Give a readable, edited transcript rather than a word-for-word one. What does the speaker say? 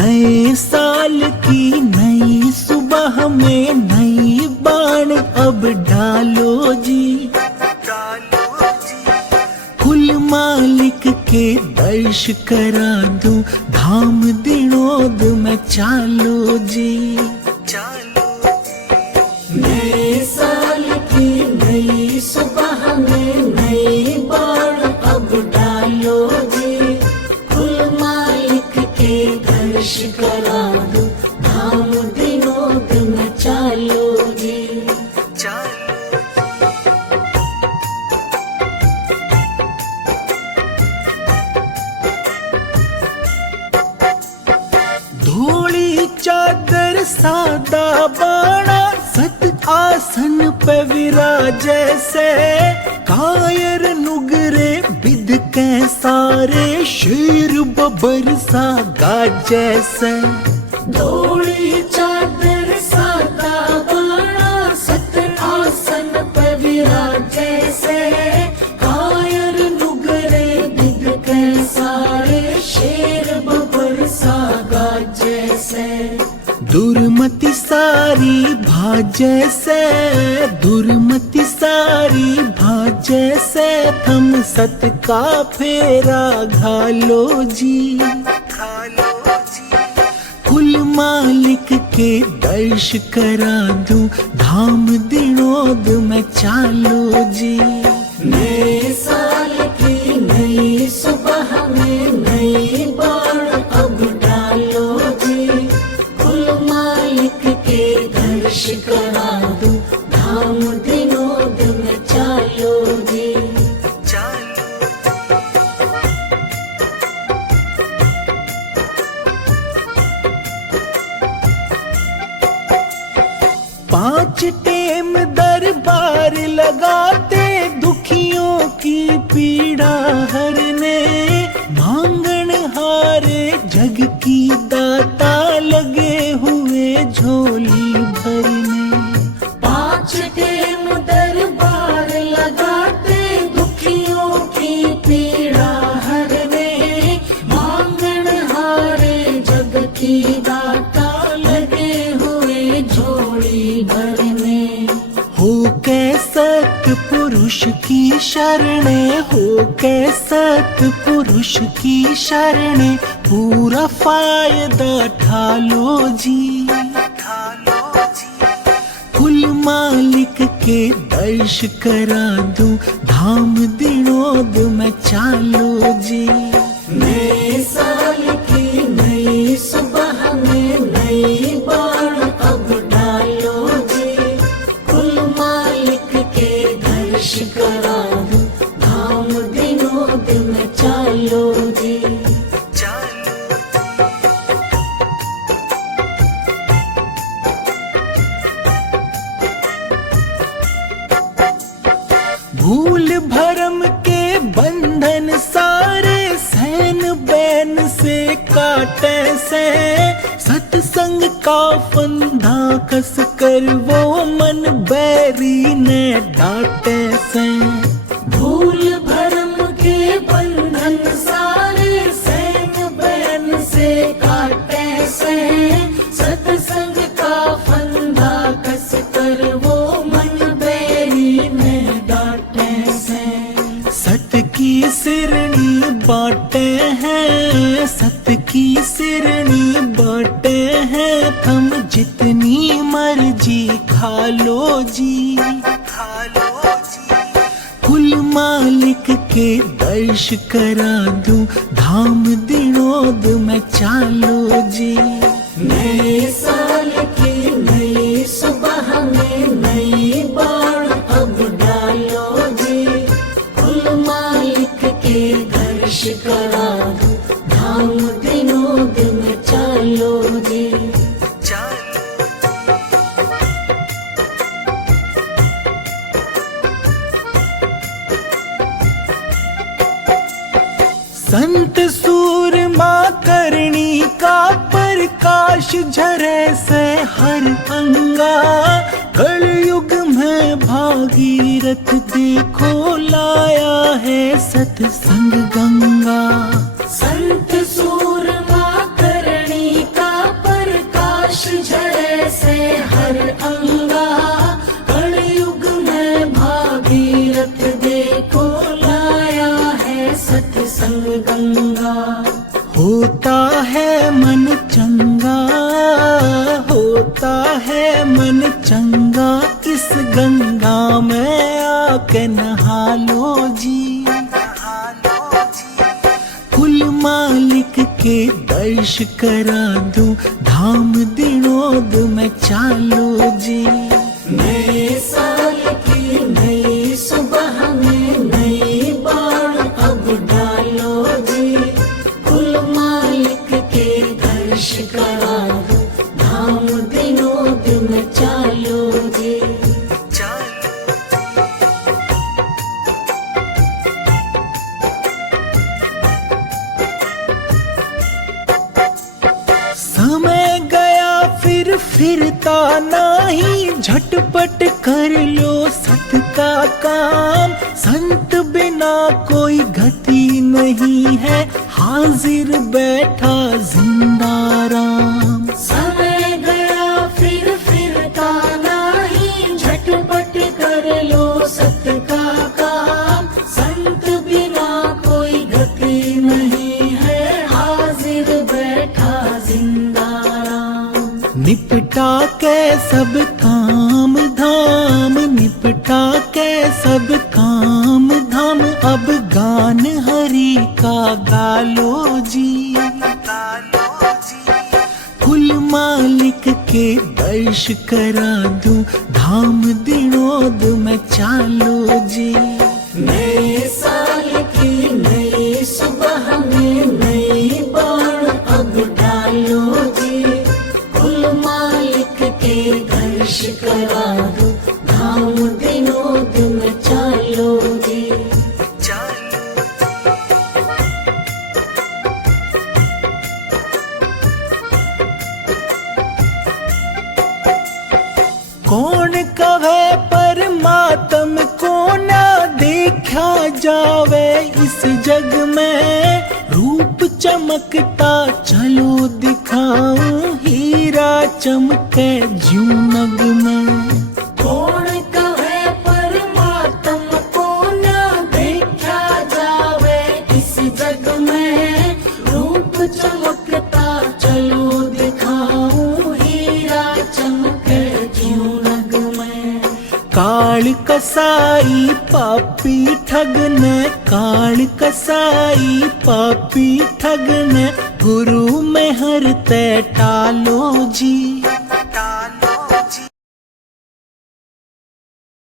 नए साल की नई सुबह में नई बाण अब डालो जी, कुल मालिक के दर्श करा दूं, धाम दिनोद में चालो जी। नए साल की नई सुबह में नई बाण अब डालो जी, कुल मालिक के दर्श करा दूं, धाम दिनोद में चालो जी। धोली चादर सादा बाणा सत आसन पे विराजे से, कायर नुगरे बिद के सारे शेर बबर सा गाजे से। धोली चादर सादा बाणा सत आसन पे विराजे से, कायर नुगरे बिद के सारे शेर बबर सा गाजे से। दुर्मति सारी भाजे से, दुर्मति सारी भाजे से, थम सत का फेरा घालो जी। कुल मालिक के दर्श करा दूं, धाम दिनोद में चालो जी। नए साल की नई सुबह में नई बाण अब डालो जी, कुल मालिक के दर्श करा दूं, धाम दिनोद में चालो जी। पांच टेम दरबार लगाते, दुखियों की पीड़ा हरने, मांगन हारे जग की दाता लगे हुए झोली भरने। पांच टेम दरबार लगाते, दुखियों की पीड़ा हरने, मांगन हारे जग की दाता लगे हुए झोली भरने। हो के सत पुरुष की शरणे, हो के सत पुरुष की शरणे, पूरा फायदा ठालो जी। कुल मालिक के दर्श करा दूं, धाम दिनोद में चालो जी। नए साल की नई सुबह में नई बाण अब डालो जी, कुल मालिक के दर्श करा दूं, धाम दिनोद में चालो जी। भूल भरम के बंधन सारे सैन बैन से काटे से, सत्संग का फंदा कस कर वो मन बैरी ने डांटे से। भूल भरम के बंधन सारे सैन बैन से काटे से, सत्संग का फंदा कस कर वो मन बैरी ने डांटे से। सत की सिरनी बाटे हैं, सत की सिरनी बाटे हैं, थम जितनी मर्जी खा लो जी। कुल मालिक के दर्श करा दूं, धाम दिनोद में चालो जी। नए साल की नई सुबह में नई बाण अब डालो जी, कुल मालिक के दर्श करा दूं, धाम दिनोद में चालो जी। संत सूरमा करणी का प्रकाश झरे से हर अंगा, कलयुग में भागीरथ देखो लाया है सत्संग गंगा। संत सूरमा करणी सत्संग गंगा। होता है मन चंगा, होता है मन चंगा, इस गंगा में आके नहा लो जी। कुल मालिक के दर्श करा दूं, धाम दिनोद में चालो जी। नए साल की नई सुबह में नई बाण अब डालो जी। कुल मालिक के दर्श करा दूं, धाम दिनोद में चालो जी। समय गया फिर फिरता नहीं, झटपट कर लो सत का काम। संत बिना कोई गति नहीं है, हाजिर बैठा जिंदा राम। समय गया फिर फिरता नहीं, झटपट कर लो सत का काम। संत बिना कोई गति नहीं है, हाजिर बैठा जिंदा राम। निपटा के सब काम धाम, निपटा के सब काम धाम, अब गान हरि का गालो जी। कुल मालिक के दर्श करा दूं, धाम दिनोद में चालो जी। नए साल की नई सुबह में नई बाण अब डालो जी। कुल मालिक के दर्श करा दूं, धाम दिनोद में चालो जी। कौन कहे परमात्म को ना देखा जावे इस जग में। रूप चमकता चलो दिखाऊं, हीरा चमके ज्यों नग में। कौन कहे परमात्म को ना देखा जावे इस जग में। रूप चमकता चलो दिखाऊं, हीरा चमके ज्यों नग में। काल कसाई पापी ठगने, काल कसाई पापी ठगने, गुरु में हर ते टालो जी।